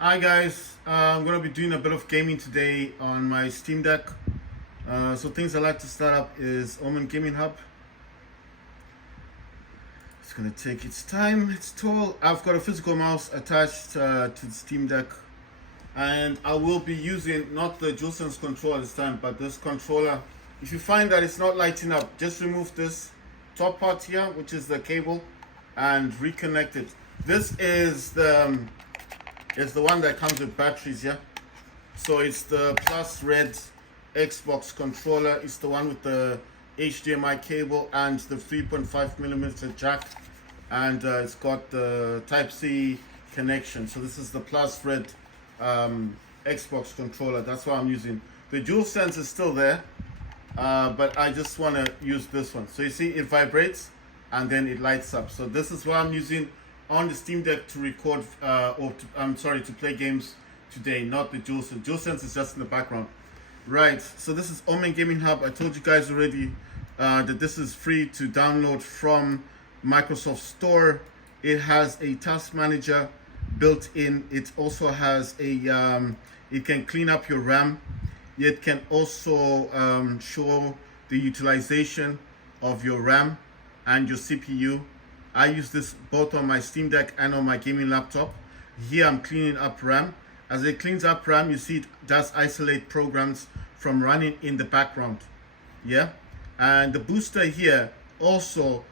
Hi guys, I'm gonna be doing a bit of gaming today on my Steam Deck. So things I like to start up is Omen Gaming Hub. It's gonna take its time. It's tall. I've got a physical mouse attached to the Steam Deck, and I will be using not the DualSense controller this time, but this controller. If you find that it's not lighting up, just remove this top part here, which is the cable, and reconnect it. This is the one that comes with batteries, yeah. So it's the Plus Red Xbox controller. It's the one with the HDMI cable and the 3.5 millimeter jack, and it's got the Type C connection. So this is the Plus Red Xbox controller. That's what I'm using. The DualSense is still there, but I just want to use this one. So you see, it vibrates and then it lights up. So this is what I'm using on the Steam Deck to record, to play games today, not the DualSense. DualSense is just in the background. Right, so this is Omen Gaming Hub. I told you guys already that this is free to download from Microsoft Store. It has a task manager built in. It also has it can clean up your RAM. It can also show the utilization of your RAM and your CPU. I use this both on my Steam Deck and on my gaming laptop. Here I'm cleaning up RAM. As it cleans up RAM, you see it does isolate programs from running in the background. Yeah, and the booster here also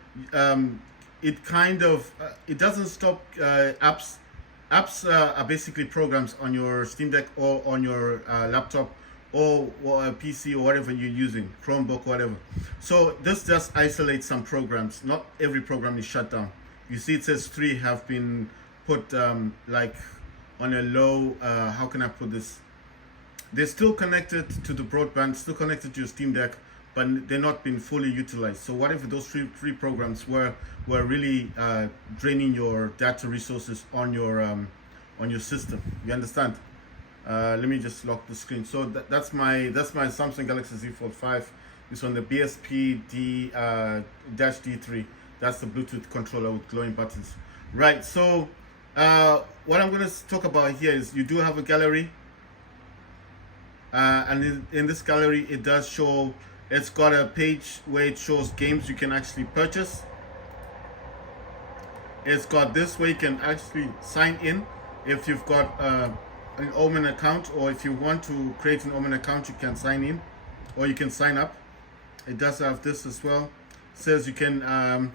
it kind of it doesn't stop apps. Apps are basically programs on your Steam Deck or on your laptop or a PC or whatever you're using, Chromebook, whatever. So this just isolates some programs. Not every program is shut down. You see, it says 3 have been put like on a low. How can I put this? They're still connected to the broadband, still connected to your Steam Deck, but they're not being fully utilized. So whatever those three programs were really draining your data resources on your system. You understand? Let me just lock the screen. So that's my Samsung Galaxy Z Fold 5. It's on the BSP D-D3. That's the Bluetooth controller with glowing buttons. Right. So what I'm going to talk about here is you do have a gallery, and in this gallery it does show. It's got a page where it shows games you can actually purchase. It's got this where you can actually sign in if you've got an Omen account, or if you want to create an Omen account, you can sign in or you can sign up. It does have this as well. It says you can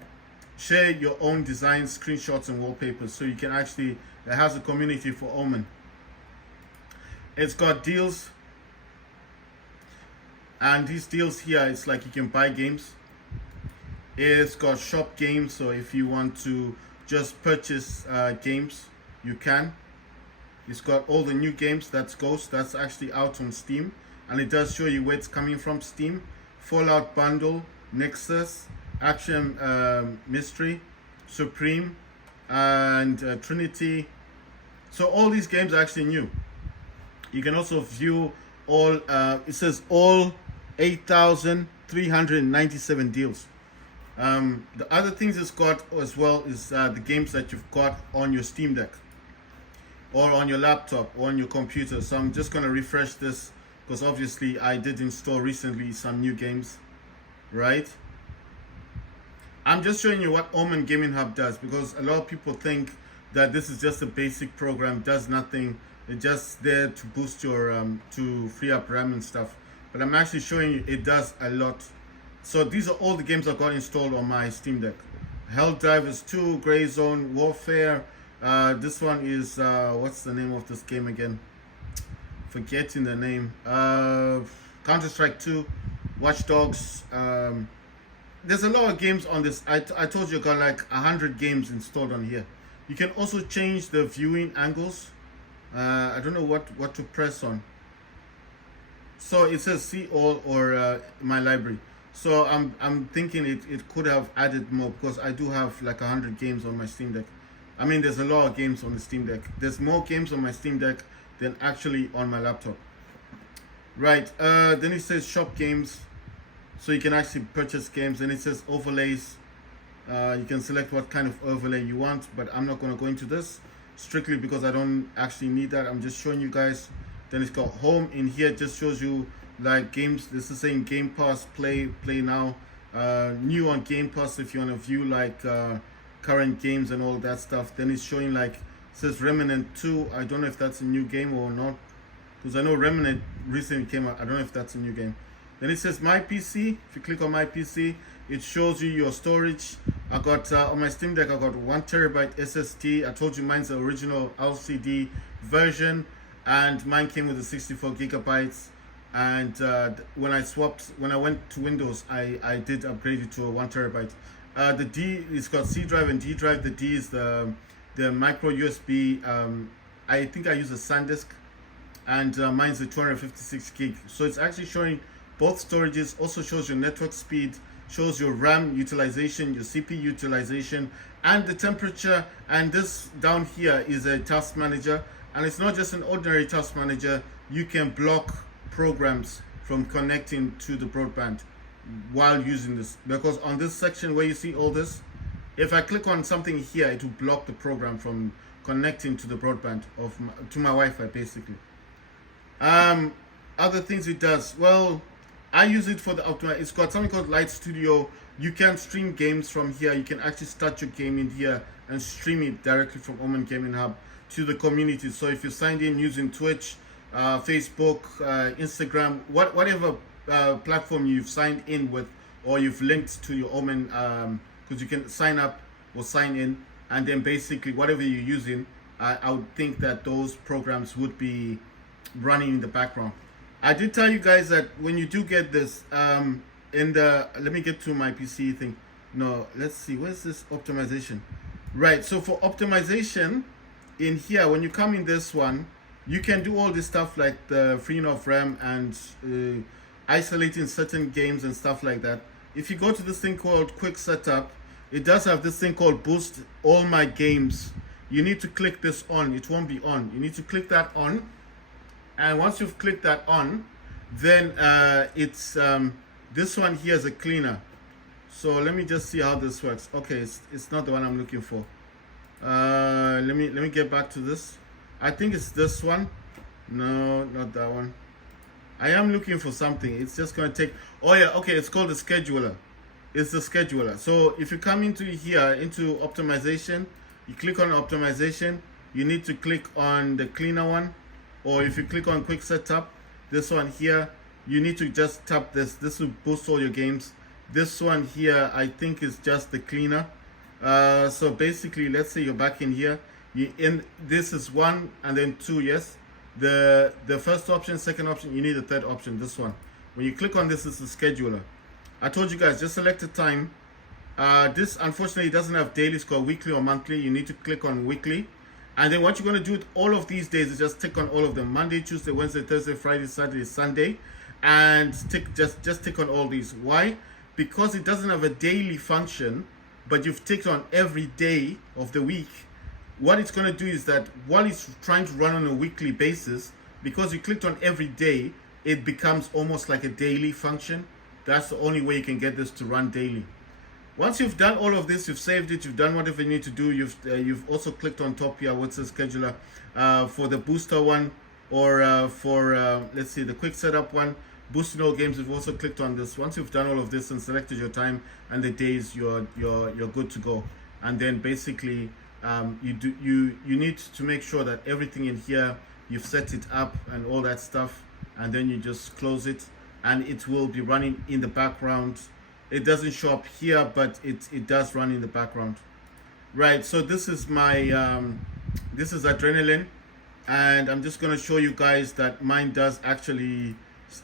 share your own designs, screenshots, and wallpapers. So you can actually, it has a community for Omen. It's got deals, and these deals here, it's like you can buy games. It's got shop games, so if you want to just purchase games, you can. It's got all the new games. That's Ghost. That's actually out on Steam, and it does show you where it's coming from. Steam, Fallout Bundle, Nexus, Action Mystery, Supreme, and Trinity. So all these games are actually new. You can also view all. It says all 8,397 deals. The other things it's got as well is the games that you've got on your Steam Deck, or on your laptop, or on your computer. So I'm just going to refresh this because obviously I did install recently some new games, right? I'm just showing you what Omen Gaming Hub does, because a lot of people think that this is just a basic program, does nothing. It's just there to boost your, to free up RAM and stuff. But I'm actually showing you it does a lot. So these are all the games I've got installed on my Steam Deck. Helldivers 2, Grey Zone, Warfare. This one is, what's the name of this game again? Forgetting the name. Counter-Strike 2, Watch Dogs. There's a lot of games on this. I told you I got like 100 games installed on here. You can also change the viewing angles. I don't know what to press on. So it says see all or my library. So I'm thinking it could have added more, because I do have like 100 games on my Steam Deck. I mean, there's a lot of games on the Steam Deck. There's more games on my Steam Deck than actually on my laptop. Right, then it says shop games. So you can actually purchase games. Then it says overlays. You can select what kind of overlay you want, but I'm not going to go into this. strictly because I don't actually need that. I'm just showing you guys. Then it's got home. In here it just shows you like games. This is saying Game Pass, play now. New on Game Pass if you want to view like current games and all that stuff. Then it's showing like, it says Remnant 2. I don't know if that's a new game or not, because I know Remnant recently came out. I don't know if that's a new game. Then it says My PC. If you click on My PC, it shows you your storage. I got on my Steam Deck, I got 1 terabyte SSD. I told you mine's the original LCD version, and mine came with the 64 gigabytes. And when I went to Windows, I did upgrade it to a 1 terabyte. The D, it's got C drive and D drive. The D is the micro USB. I think I use a SanDisk, and mine's a 256 gig. So it's actually showing both storages. Also shows your network speed, shows your RAM utilization, your CPU utilization, and the temperature. And this down here is a task manager, and it's not just an ordinary task manager. You can block programs from connecting to the broadband while using this, because on this section where you see all this, if I click on something here, it will block the program from connecting to the broadband to my Wi-Fi basically. Other things it does, well, I use it for the it's got something called Light Studio. You can stream games from here. You can actually start your game in here and stream it directly from Omen Gaming Hub to the community. So if you're signed in using Twitch, Facebook, Instagram, whatever platform you've signed in with, or you've linked to your Omen, because you can sign up or sign in, and then basically whatever you're using, I would think that those programs would be running in the background. I did tell you guys that when you do get this, let me get to my PC thing. No, let's see, where's this optimization? Right, so for optimization in here, when you come in this one, you can do all this stuff like the freeing of RAM and isolating certain games and stuff like that. If you go to this thing called Quick Setup, it does have this thing called Boost All My Games. You need to click this on. It won't be on. You need to click that on. And once you've clicked that on, then it's this one here is a cleaner. So let me just see how this works. Okay, it's not the one I'm looking for. Let me get back to this. I think it's this one. No, not that one. I am looking for something. It's just gonna take. Oh yeah, okay. It's called the scheduler. It's the scheduler. So if you come into here into optimization, you click on optimization. You need to click on the cleaner one. Or if you click on quick setup, this one here, you need to just tap this. This will boost all your games. This one here, I think is just the cleaner. So basically, let's say you're back in here. This is 1 and then 2, yes. The first option, second option, you need a third option, this one. When you click on this, it's the scheduler. I told you guys, just select a time. This unfortunately doesn't have daily, it's called weekly or monthly. You need to click on weekly. And then what you're going to do with all of these days is just tick on all of them. Monday, Tuesday, Wednesday, Thursday, Friday, Saturday, Sunday. And just tick on all these. Why? Because it doesn't have a daily function, but you've ticked on every day of the week. What it's going to do is that while it's trying to run on a weekly basis, because you clicked on every day, it becomes almost like a daily function. That's the only way you can get this to run daily. Once you've done all of this, you've saved it, you've done whatever you need to do, you've also clicked on top here, what's the scheduler, for the booster one, or for, let's see, the quick setup one, boosting all games, you've also clicked on this. Once you've done all of this and selected your time and the days, you're good to go. And then basically, you need to make sure that everything in here, you've set it up and all that stuff, and then you just close it, and it will be running in the background. It doesn't show up here, but it does run in the background. Right, so this is my this is Adrenaline, and I'm just gonna show you guys that mine does actually.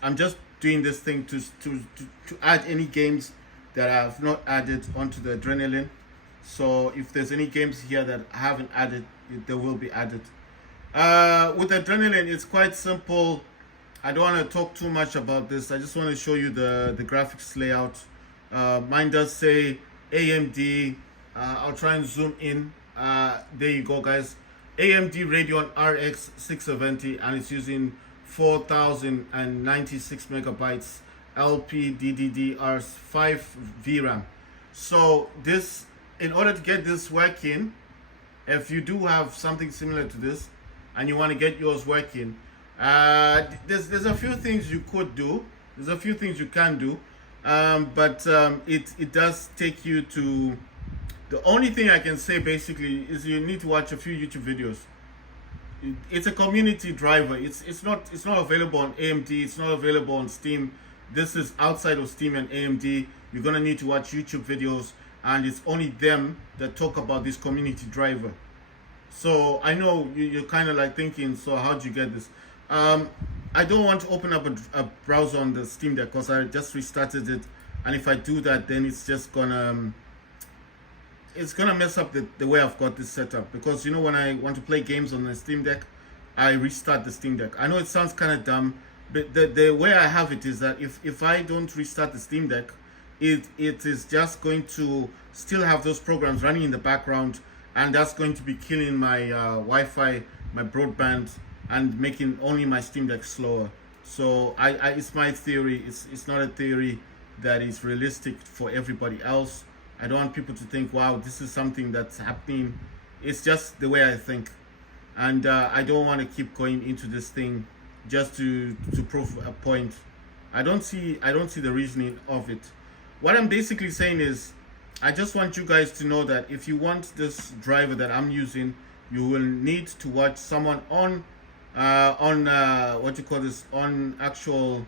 I'm just doing this thing to add any games that I have not added onto the Adrenaline. So if there's any games here that I haven't added, they will be added. With Adrenaline, it's quite simple. I don't want to talk too much about this. I just want to show you the graphics layout. Mine does say AMD. I'll try and zoom in. There you go, guys. AMD Radeon RX 670, and it's using 4096 megabytes LPDDR5 VRAM. So this, in order to get this working, if you do have something similar to this and you want to get yours working, there's a few things you could do. There's a few things you can do, but it does take you to. The only thing I can say basically is you need to watch a few YouTube videos. It's a community driver. It's not available on AMD. It's not available on Steam. This is outside of Steam and AMD. You're gonna need to watch YouTube videos, and it's only them that talk about this community driver. So I know you're kind of like thinking, so how'd you get this? I don't want to open up a browser on the Steam Deck because I just restarted it, and if I do that, then it's just gonna mess up the way I've got this set up. Because you know, when I want to play games on the Steam Deck, I restart the Steam Deck. I know it sounds kind of dumb, but the way I have it is that if I don't restart the Steam Deck, it is just going to still have those programs running in the background, and that's going to be killing my Wi-Fi, my broadband, and making only my Steam Deck slower. So it's my theory. It's not a theory that is realistic for everybody else. I don't want people to think, wow, this is something that's happening. It's just the way I think, and I don't want to keep going into this thing just to prove a point. I don't see the reasoning of it. What I'm basically saying is, I just want you guys to know that if you want this driver that I'm using, you will need to watch someone on what you call this, on actual.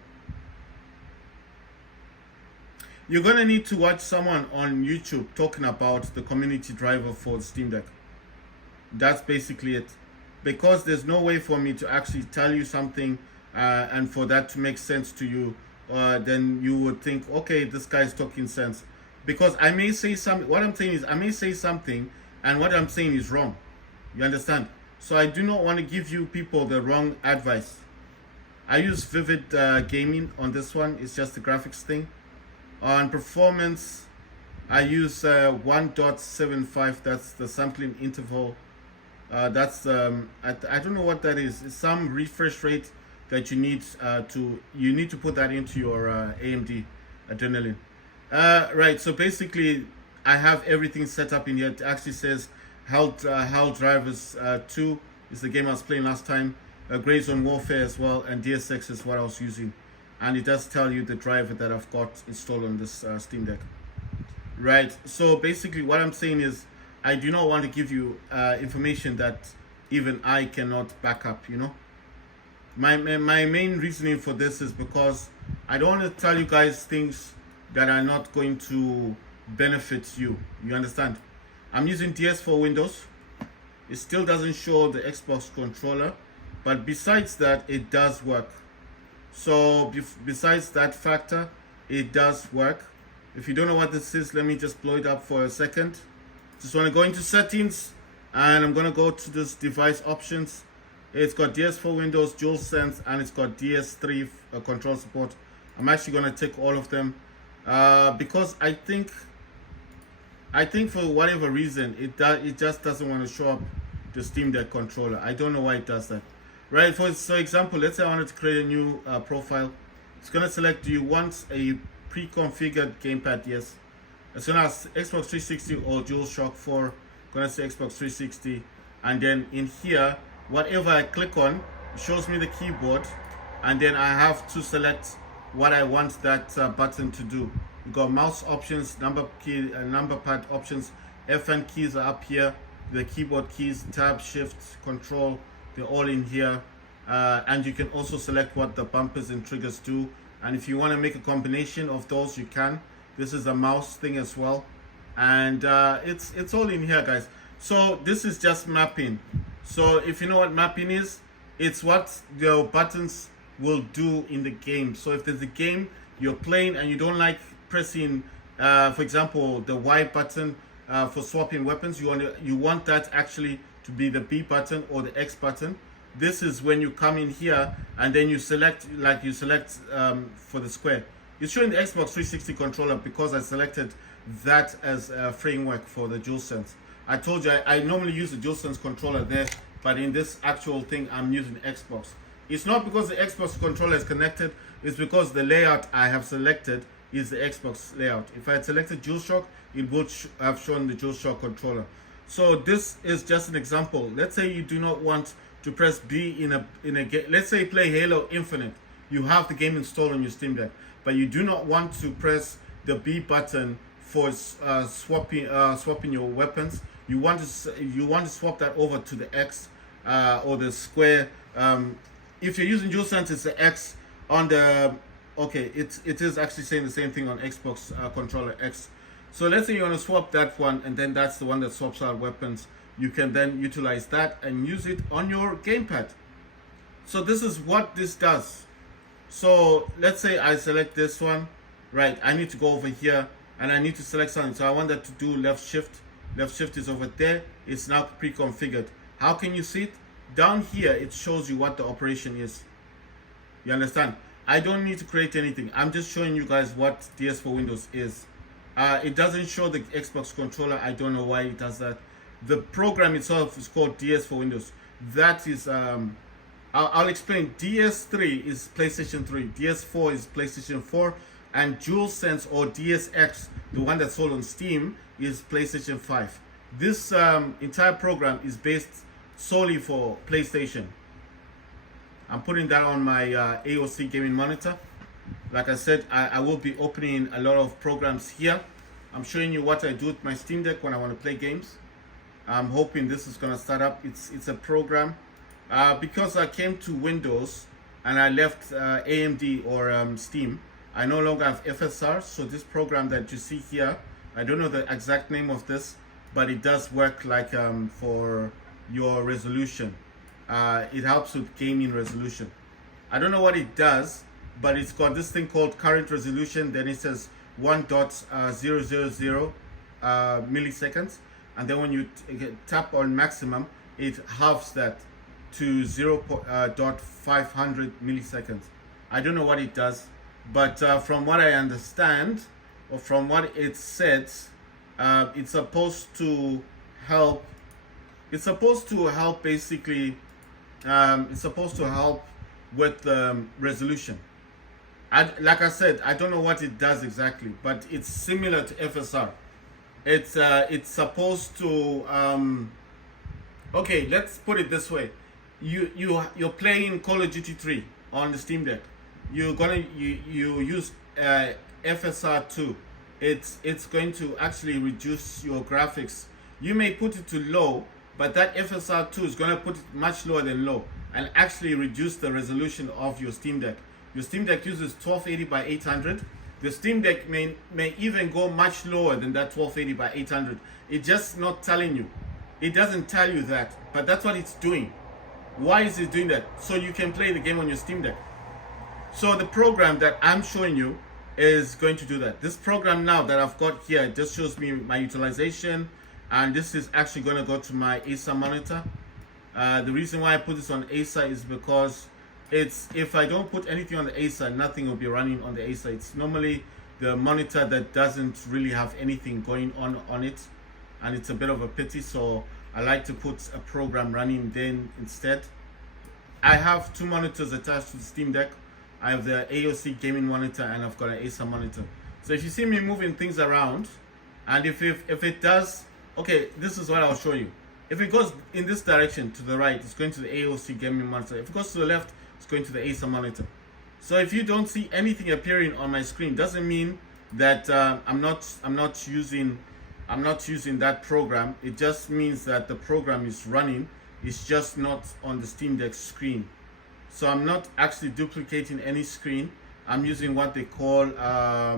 You're gonna need to watch someone on YouTube talking about the community driver for the Steam Deck. That's basically it. Because there's no way for me to actually tell you something and for that to make sense to you, then you would think, okay, this guy's talking sense. Because I may say something, what I'm saying is, I may say something and what I'm saying is wrong. You understand? So I do not want to give you people the wrong advice. I use Vivid Gaming on this one. It's just the graphics thing. On performance, I use 1.75. That's the sampling interval. That's I don't know what that is. It's some refresh rate that you need to put that into your AMD Adrenalin. Right. So basically, I have everything set up in here. It actually says Hell Drivers 2 is the game I was playing last time. Grey Zone Warfare as well, and DSX is what I was using. And it does tell you the driver that I've got installed on this Steam Deck. Right, so basically what I'm saying is, I do not want to give you information that even I cannot back up, you know. My main reasoning for this is because I don't want to tell you guys things that are not going to benefit you. You understand? I'm using DS4 Windows. It still doesn't show the Xbox controller, but besides that, it does work. So besides that factor, it does work. If you don't know what this is, let me just blow it up for a second. Just want to go into settings, and I'm going to go to this device options. It's got DS4 Windows, DualSense, and it's got DS3 control support. I'm actually going to take all of them because I think for whatever reason it just doesn't want to show up the Steam Deck controller. I don't know why it does that. Right, for example, let's say I wanted to create a new profile. It's going to select, do you want a pre-configured gamepad? Yes. It's going to ask Xbox 360 or DualShock 4. Going to say Xbox 360. And then in here, whatever I click on, it shows me the keyboard. And then I have to select what I want that button to do. You've got mouse options, number pad options. FN keys are up here. The keyboard keys, tab, shift, control. They're all in here, and you can also select what the bumpers and triggers do. And if you want to make a combination of those, you can. This is a mouse thing as well, and it's all in here, guys. So this is just mapping. So if you know what mapping is, it's what your buttons will do in the game. So if there's a game you're playing and you don't like pressing, for example, the Y button for swapping weapons, you want that actually to be the B button or the X button. This is when you come in here and then you select for the square. It's showing the Xbox 360 controller because I selected that as a framework for the DualSense. I told you I normally use the DualSense controller there, but in this actual thing I'm using Xbox. It's not because the Xbox controller is connected, it's because the layout I have selected is the Xbox layout. If I had selected DualShock, it would have shown the DualShock controller. So this is just an example. Let's say you do not want to press B in a game. Let's say you play Halo Infinite. You have the game installed on your Steam Deck, but you do not want to press the B button for swapping your weapons. You want to swap that over to the X or the square. If you're using DualSense, it's the X on the. Okay, it is actually saying the same thing on Xbox controller X. So let's say you want to swap that one, and then that's the one that swaps out weapons. You can then utilize that and use it on your gamepad. So this is what this does. So let's say I select this one, right? I need to go over here and I need to select something. So I want that to do left shift. Left shift is over there. It's now pre-configured. How can you see it? Down here, it shows you what the operation is. You understand? I don't need to create anything. I'm just showing you guys what DS for Windows is. It doesn't show the Xbox controller. I don't know why it does that. The program itself is called DS for Windows. That is, I'll explain. DS3 is PlayStation 3. DS4 is PlayStation 4. And DualSense or DSX, the one that's sold on Steam, is PlayStation 5. This entire program is based solely for PlayStation. I'm putting that on my AOC gaming monitor. Like I said, I will be opening a lot of programs here. I'm showing you what I do with my Steam Deck when I want to play games. I'm hoping this is going to start up. It's a program. Because I came to Windows and I left AMD or Steam, I no longer have FSR. So this program that you see here, I don't know the exact name of this, but it does work like for your resolution. It helps with gaming resolution. I don't know what it does, but it's got this thing called current resolution. Then it says 1.000 milliseconds, and then when you tap on maximum, it halves that to 0.500 milliseconds. I don't know what it does, but from what I understand, or from what it says, it's supposed to help. It's supposed to help basically. It's supposed to help with resolution. Like I said, I don't know what it does exactly, but it's similar to FSR. It's supposed to. Okay, let's put it this way. You're playing Call of Duty 3 on the Steam Deck. You use FSR 2. It's going to actually reduce your graphics. You may put it to low, but that FSR 2 is going to put it much lower than low and actually reduce the resolution of your Steam Deck. Your Steam Deck uses 1280 by 800. The Steam Deck may even go much lower than that 1280 by 800. It's just not telling you. It doesn't tell you that, but that's what it's doing. Why is it doing that? So you can play the game on your Steam Deck. So the program that I'm showing you is going to do that. This program now that I've got here just shows me my utilization, and this is actually going to go to my Acer monitor. The reason why I put this on Acer is because if I don't put anything on the Acer, nothing will be running on the Acer. It's normally the monitor that doesn't really have anything going on it, and it's a bit of a pity. So I like to put a program running then instead. I have two monitors attached to the Steam Deck. I have the AOC gaming monitor and I've got an Acer monitor. So if you see me moving things around, and if it does, okay, this is what I'll show you. If it goes in this direction to the right, it's going to the AOC gaming monitor. If it goes to the left, it's going to the Acer monitor. So if you don't see anything appearing on my screen, doesn't mean that I'm not using that program. It just means that the program is running. It's just not on the Steam Deck screen. So I'm not actually duplicating any screen. I'm using what they call, I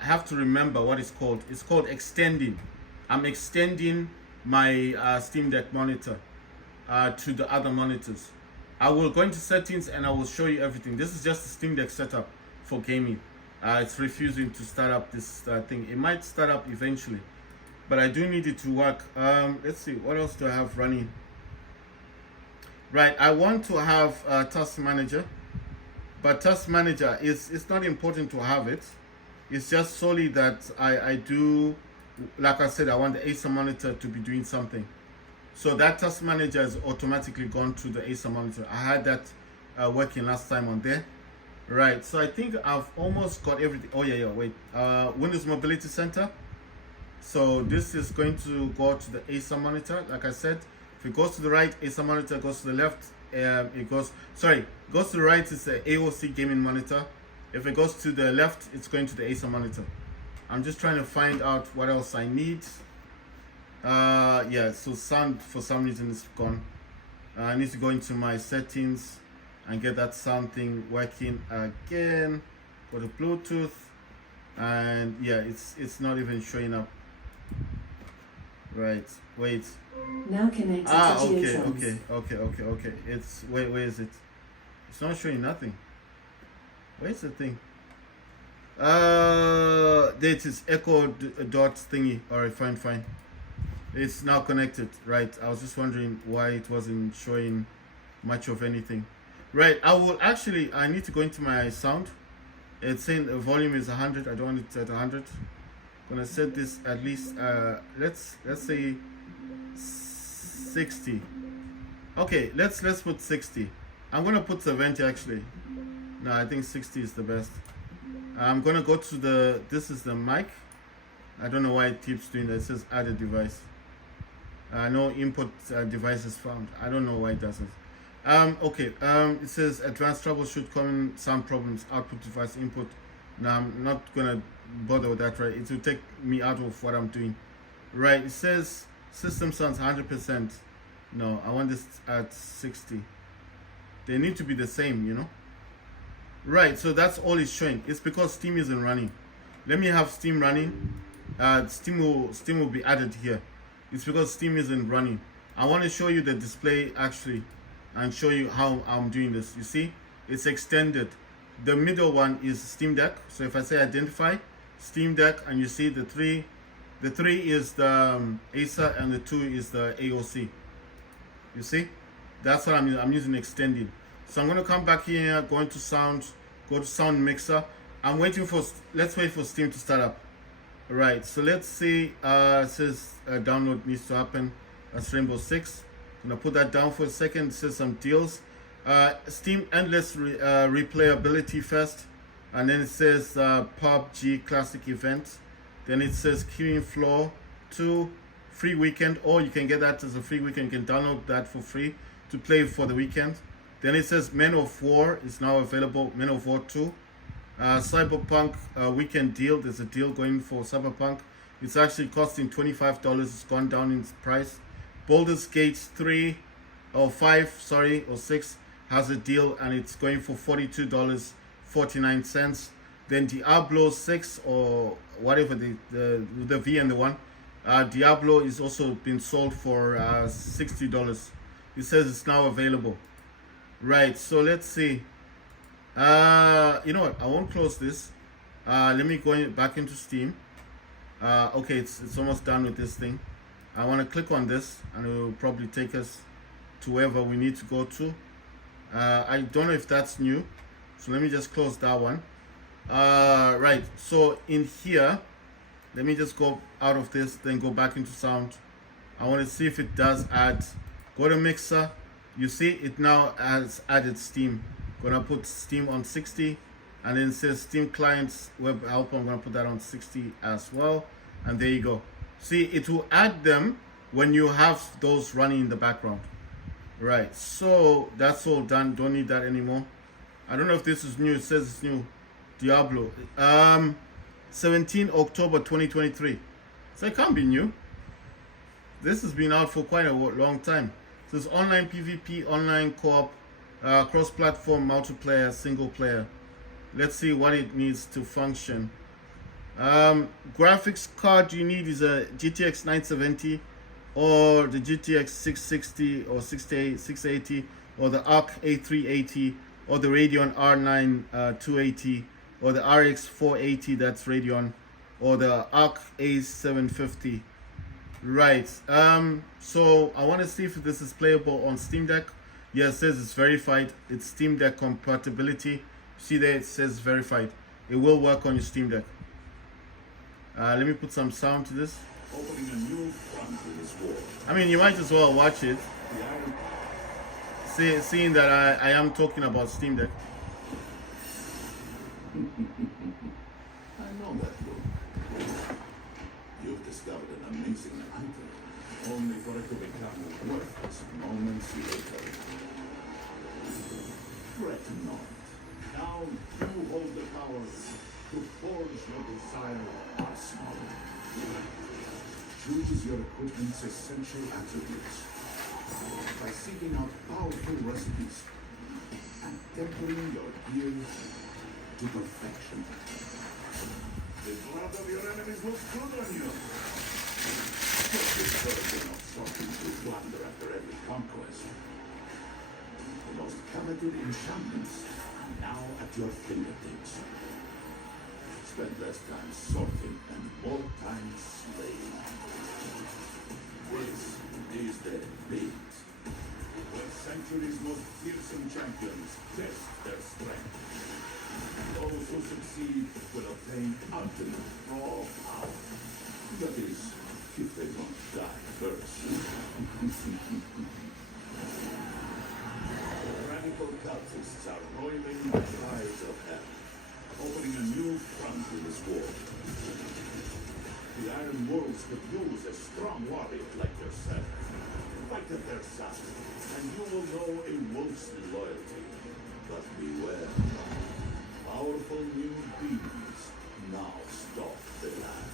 have to remember what it's called. It's called extending. I'm extending my Steam Deck monitor to the other monitors. I will go into settings and I will show you everything. This is just the Steam Deck setup for gaming. It's refusing to start up this thing. It might start up eventually, but I do need it to work. Let's see, what else do I have running? Right, I want to have Task Manager, but Task Manager it's not important to have it. It's just solely that I do, like I said, I want the Acer monitor to be doing something. So that Task Manager is automatically gone to the Acer monitor. I had that working last time on there. Right, so I think I've almost got everything. Oh yeah, wait. Windows Mobility Center. So this is going to go to the Acer monitor. Like I said, if it goes to the right, Acer monitor goes to the left. Goes to the right, it's the AOC gaming monitor. If it goes to the left, it's going to the Acer monitor. I'm just trying to find out what else I need. Yeah, so sound for some reason is gone. I need to go into my settings and get that sound thing working again for the Bluetooth. And yeah, it's not even showing up. Right, wait. Now connected to okay. It's where is it? It's not showing nothing. Where's the thing? There it is, echo dot thingy. Alright, fine. It's now connected. Right, I was just wondering why it wasn't showing much of anything. Right, I need to go into my sound. It's saying the volume is 100. I don't want it at 100. I'm gonna set this at least let's say 60. Okay, let's put 60. I'm gonna put 70 actually. No, I think 60 is the best. I'm gonna go to this is the mic. I don't know why it keeps doing that. It says add a device. No input device is found. I don't know why it doesn't. Okay, it says advanced troubleshoot common sound problems, output device input. Now I'm not gonna bother with that, right? It will take me out of what I'm doing. Right, it says system sounds 100%. No, I want this at 60. They need to be the same, you know? Right, so that's all it's showing. It's because Steam isn't running. Let me have Steam running. Steam will be added here. It's because Steam isn't running. I want to show you the display actually and show you how I'm doing this. You see, it's extended. The middle one is Steam Deck. So if I say identify, Steam Deck, and you see the three is the Acer and the 2 is the AOC. You see, that's what I'm using extending. So I'm going to come back here, go into sound, go to sound mixer. I'm waiting for, let's wait for Steam to start up. Right, so let's see, it says download needs to happen. That's Rainbow Six. I'm gonna put that down for a second. It says some deals. Steam Endless replayability first, and then it says PUBG Classic event. Then it says Killing Floor 2 free weekend, or you can get that as a free weekend. You can download that for free to play for the weekend. Then it says Men of War is now available. Men of War 2. Cyberpunk weekend deal. There's a deal going for Cyberpunk. It's actually costing $25. It's gone down in price. Baldur's Gate 3 or 5, or 6 has a deal and it's going for $42.49. Then Diablo 6 or whatever the V and the 1. Diablo is also been sold for $60. It says it's now available. Right, so let's see. You know what? I won't close this. Let me go back into Steam. Okay, it's almost done with this thing. I want to click on this, and it will probably take us to wherever we need to go to. I don't know if that's new, so let me just close that one. Right. So in here, let me just go out of this, then go back into sound. I want to see if it does add. Go to mixer. You see it now has added Steam. Gonna put Steam on 60, and then it says Steam clients web helper. I'm gonna put that on 60 as well, and there you go. See, it will add them when you have those running in the background. Right, so that's all done. Don't need that anymore. I don't know if this is new. It says it's new. Diablo 17 October 2023. So it can't be new. This has been out for quite a long time. So it's online PvP, online co-op, cross-platform, multiplayer, single player. Let's see what it needs to function. Graphics card you need is a GTX 970 or the GTX 660 or 680 or the ARC A380 or the Radeon R9 280 or the RX 480, that's Radeon, or the ARC A750. Right, so I want to see if this is playable on Steam Deck. Yeah, it says it's verified. It's Steam Deck compatibility. See there, it says verified. It will work on your Steam Deck. Let me put some sound to this. Opening a new front in this war. I mean, you might as well watch it. Seeing that I am talking about Steam Deck. I know that look. You've disguised order to become worthless moments later. Fret not. Now you hold the power to forge your desire arsenal. Choose your equipment's essential attributes by seeking out powerful recipes and tempering your gear to perfection. The blood of your enemies looks good on you. Don't discourage of sorting to plunder after every conquest. The most coveted enchantments are now at your fingertips. Spend less time sorting and more time slaying. This is the beat. Where Sanctuary's most fearsome champions test their strength. Those who succeed will obtain ultimate raw power. That is, if they don't die first. Radical cultists are roiling the skies of hell, opening a new front in this war. The Iron Wolves could use a strong warrior like yourself. Fight at their side, and you will know a wolf's loyalty. But beware. Powerful new beings now stalk the land.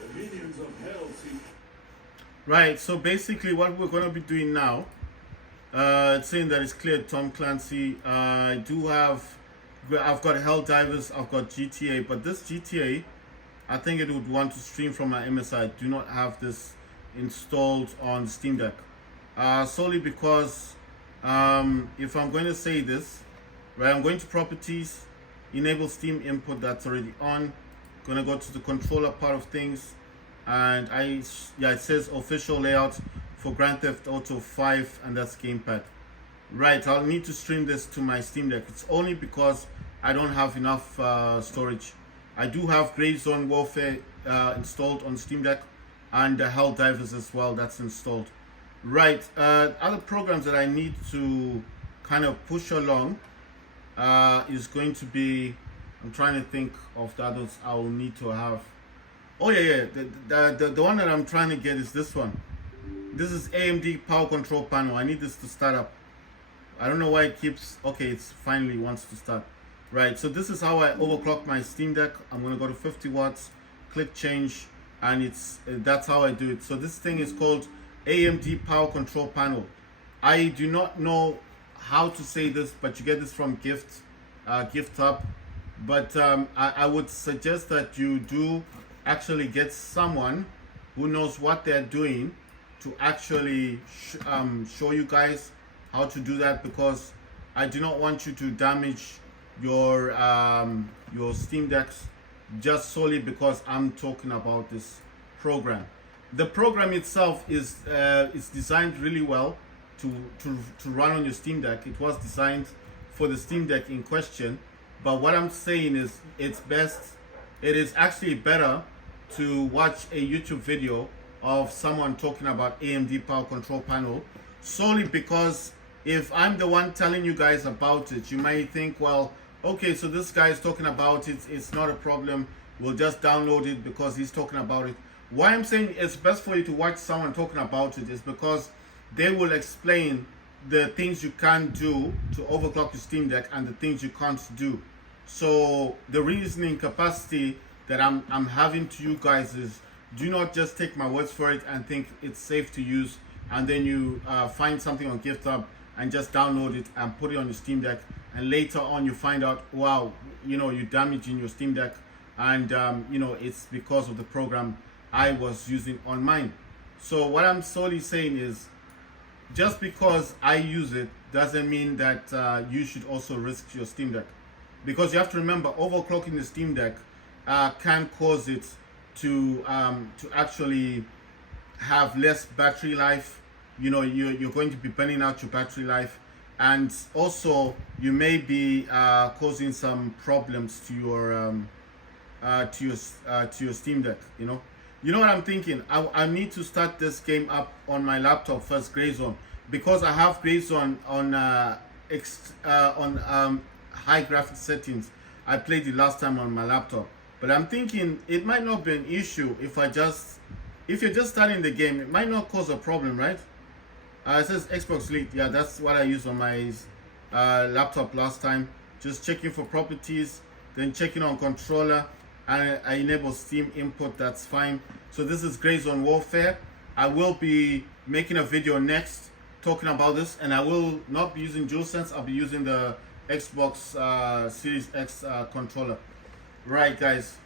The minions of hell seek. Right, so basically what we're going to be doing now, it's saying that it's clear Tom Clancy. I've got Helldivers, I've got GTA, but this GTA, I think it would want to stream from my MSI. I do not have this installed on Steam Deck. Solely because if I'm going to say this, right, I'm going to properties, enable Steam input, that's already on. Gonna go to the controller part of things, and it says official layout for Grand Theft Auto 5, and that's gamepad. Right, I'll need to stream this to my Steam Deck. It's only because I don't have enough storage. I do have Grey Zone Warfare installed on Steam Deck, and Helldivers as well, that's installed. Right, other programs that I need to kind of push along is going to be, I'm trying to think of the others I will need to have. Oh yeah, the one that I'm trying to get is this one. This is AMD Power Control Panel. I need this to start up. I don't know why it keeps, okay, it's finally wants to start. Right, so this is how I overclock my Steam Deck. I'm gonna go to 50 watts, click change, and that's how I do it. So this thing is called AMD Power Control Panel. I do not know how to say this, but you get this from Gift Hub. But I would suggest that you do actually get someone who knows what they're doing to actually show you guys how to do that, because I do not want you to damage your Steam Decks just solely because I'm talking about this program. The program itself is designed really well to run on your Steam Deck. It was designed for the Steam Deck in question, but what I'm saying is it is actually better to watch a YouTube video of someone talking about AMD Power Control Panel, solely because if I'm the one telling you guys about it, you might think, well, okay, so this guy is talking about it, it's not a problem, we'll just download it because he's talking about it. Why I'm saying it's best for you to watch someone talking about it is because they will explain the things you can do to overclock your Steam Deck and the things you can't do. So the reasoning capacity that I'm having to you guys is, do not just take my words for it and think it's safe to use, and then you find something on GiftHub and just download it and put it on your Steam Deck, and later on you find out, wow, you're damaging your Steam Deck, and it's because of the program I was using on mine. So what I'm solely saying is, just because I use it doesn't mean that you should also risk your Steam Deck, because you have to remember, overclocking the Steam Deck can cause it to actually have less battery life. You're going to be burning out your battery life, and also you may be causing some problems to your Steam Deck. You know what I'm thinking? I need to start this game up on my laptop first, Grey Zone, because I have Grey Zone on high graphics settings. I played it last time on my laptop, but I'm thinking it might not be an issue if I just if you're just starting the game, it might not cause a problem, right? It says Xbox Elite. Yeah, that's what I used on my laptop last time. Just checking for properties, then checking on controller, and I enable Steam input. That's fine. So this is Gray Zone Warfare. I will be making a video next talking about this, and I will not be using DualSense. I'll be using the Xbox Series X controller. Right, guys.